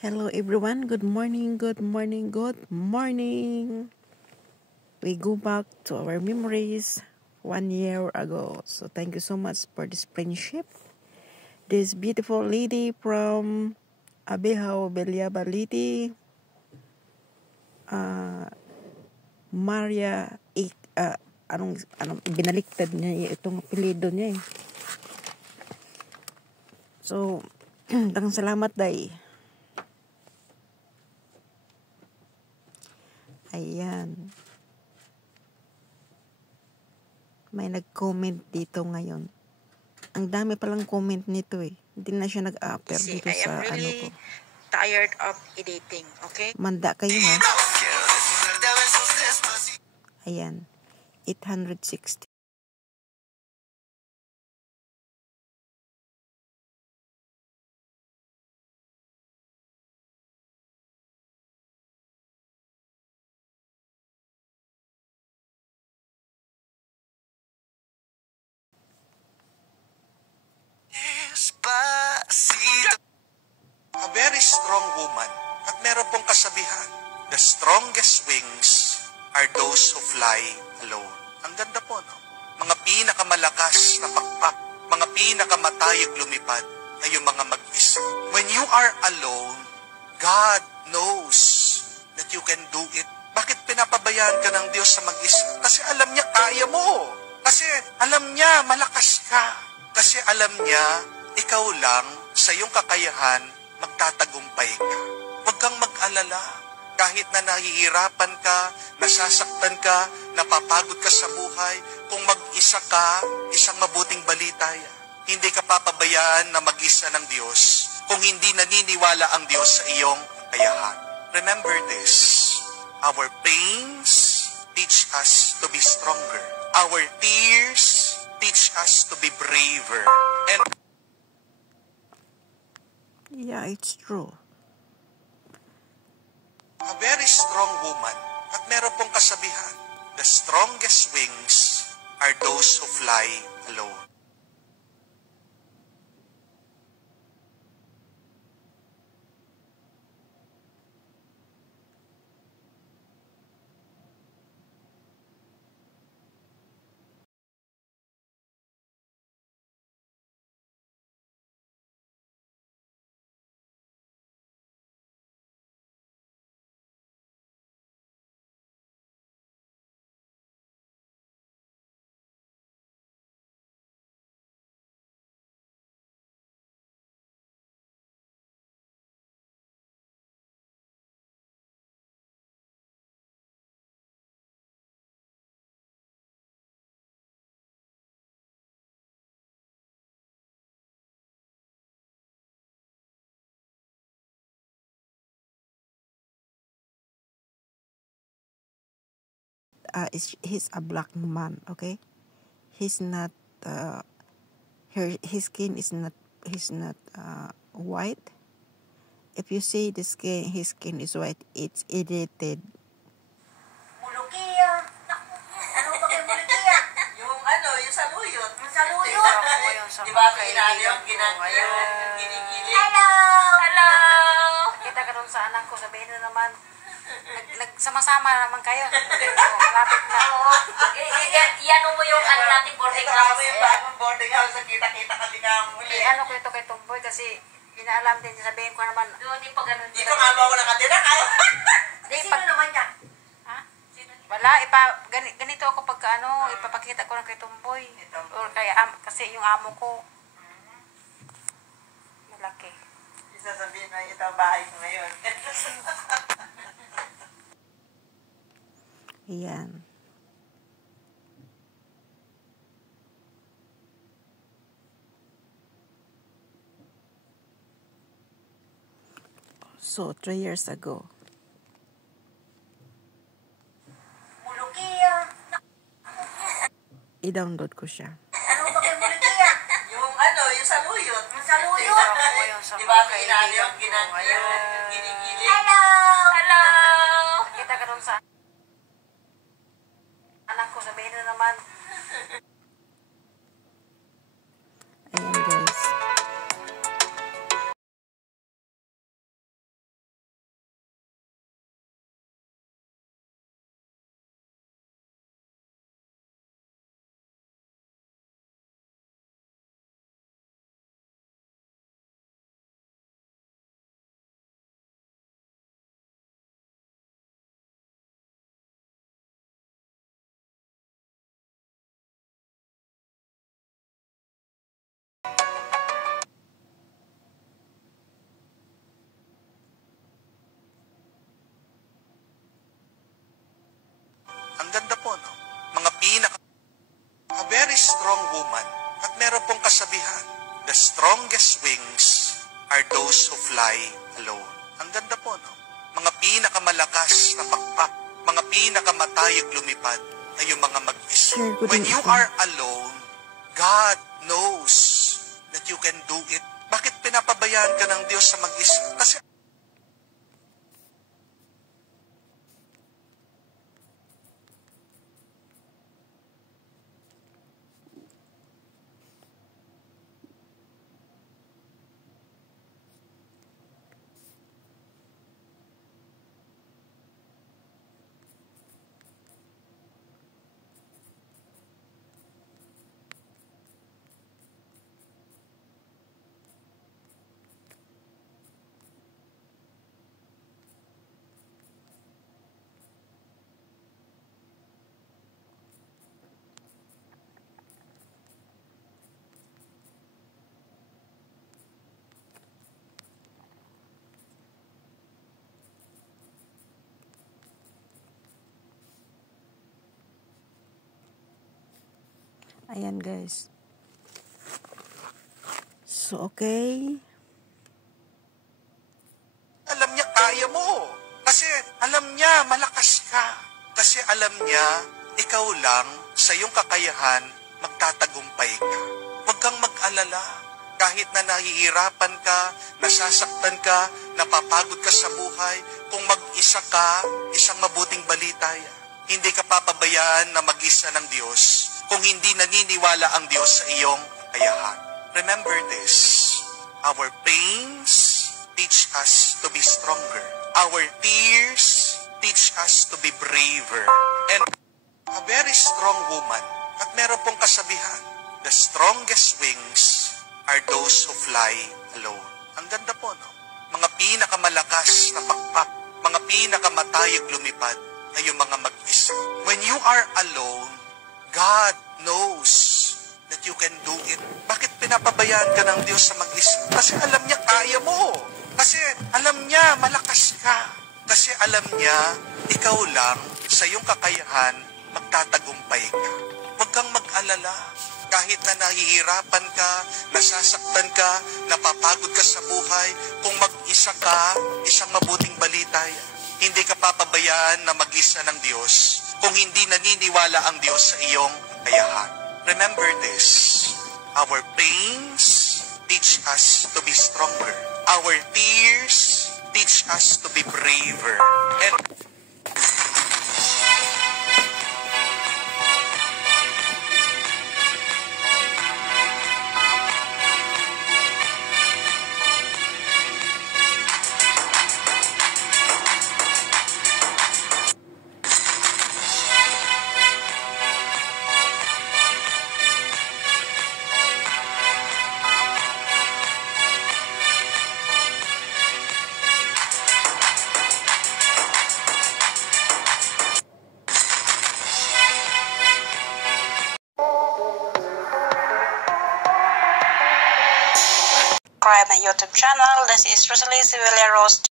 Hello everyone, good morning, good morning, good morning. We go back to our memories 1 year ago. So thank you so much for this friendship. This beautiful lady from Abehaw, Baliti, Maria, anong binaliktad niya itong apelyido niya eh. So, daghang salamat day. Ayan. May nag-comment dito ngayon. Ang dami palang comment nito eh. Hindi na siya nag-upper dito sa really ko. Tired of editing, okay? Manda kayo ha. Ayan. 860. A very strong woman. At meron pong kasabihan, the strongest wings are those who fly alone. Ang ganda po, no? Mga pinakamalakas na pakpak, mga pinakamatayag lumipad ay yung mga mag-isa. When you are alone, God knows that you can do it. Bakit pinapabayaan ka ng Diyos sa mag-isa? Kasi alam niya kaya mo. Kasi alam niya malakas ka. Kasi alam niya ikaw lang sa iyong kakayahan magtatagumpay ka. Huwag kang mag-alala. Kahit na nahihirapan ka, nasasaktan ka, napapagod ka sa buhay, kung mag-isa ka, isang mabuting balita yan. Hindi ka papabayaan na mag-isa ng Diyos kung hindi naniniwala ang Diyos sa iyong kakayahan. Remember this, our pains teach us to be stronger. Our tears teach us to be braver. And yeah, it's true. A very strong woman. At meron pong kasabihan, the strongest wings are those who fly alone. He's a black man, okay? He's not his skin is not white. If you see his skin is white, it's edited. Mulukiya. Ano ba kayo mulukiya? Yung saluyot. Yung saluyot. Di ba kinali yung kinikili? Hello! Hello! Kita ka doon sa anak ko, sabihin na naman, nagsama-sama naman kayo. Malapit na. Iyan mo yung natin boarding house. Yung bagong boarding house, kita-kita ka din ang muli. Ano ko ito kay Tumboy kasi inaalam din, sabihin ko naman. Doon yung pag ganun. Dito nga mo ako nakatira ka. Sino naman niya? Ha? Wala, ganito ako pagka ipapakita ko lang kay Tumboy. Or kasi yung amo ko. Malaki. Isasabihin na ito ang bahay ko ngayon. Yan. So, 3 years ago. Mulukiya. I-download ko siya. Ano ba kayo mulukiya? Yung yung saluyot. Yung saluyot. Di ba kinali yung kinikili? Hello! Hello! Kita ka doon sa anak ko, sabihin na naman. are those who fly alone. Ang ganda po, no? Mga pinakamalakas na pakpak, mga pinakamatayag lumipad ay yung mga mag-isa. When you are alone, God knows that you can do it. Bakit pinapabayaan ka ng Diyos sa mag-isa? Kasi ayan guys. So, okay. alam niya kaya mo. Kasi alam niya malakas ka. Kasi alam niya ikaw lang sa iyong kakayahan magtatagumpay ka. Huwag kang mag-alala. Kahit na nahihirapan ka, nasasaktan ka, napapagod ka sa buhay, kung mag-isa ka, isang mabuting balita yan. Hindi ka papabayaan na mag-isa ng Diyos kung hindi naniniwala ang Diyos sa iyong kakayahan. Remember this, our pains teach us to be stronger. Our tears teach us to be braver. And a very strong woman, at meron pong kasabihan, the strongest wings are those who fly alone. Ang ganda po, no? Mga pinakamalakas na pakpak, mga pinakamatayag lumipad ay yung mga mag-isa. When you are alone, God knows that you can do it. Bakit pinapabayaan ka ng Diyos sa mag-isa? Kasi alam niya kaya mo. Kasi alam niya malakas ka. Kasi alam niya ikaw lang sa iyong kakayahan magtatagumpay ka. Huwag kang mag-alala. Kahit na nahihirapan ka, nasasaktan ka, napapagod ka sa buhay, kung mag-isa ka, isang mabuting balita yan. Hindi ka papabayaan na mag-isa ng Diyos kung hindi naniniwala ang Diyos sa iyong kakayahan. Remember this, our pains teach us to be stronger. Our tears teach us to be braver. And subscribe my YouTube channel. This is Rosalie Sivileros.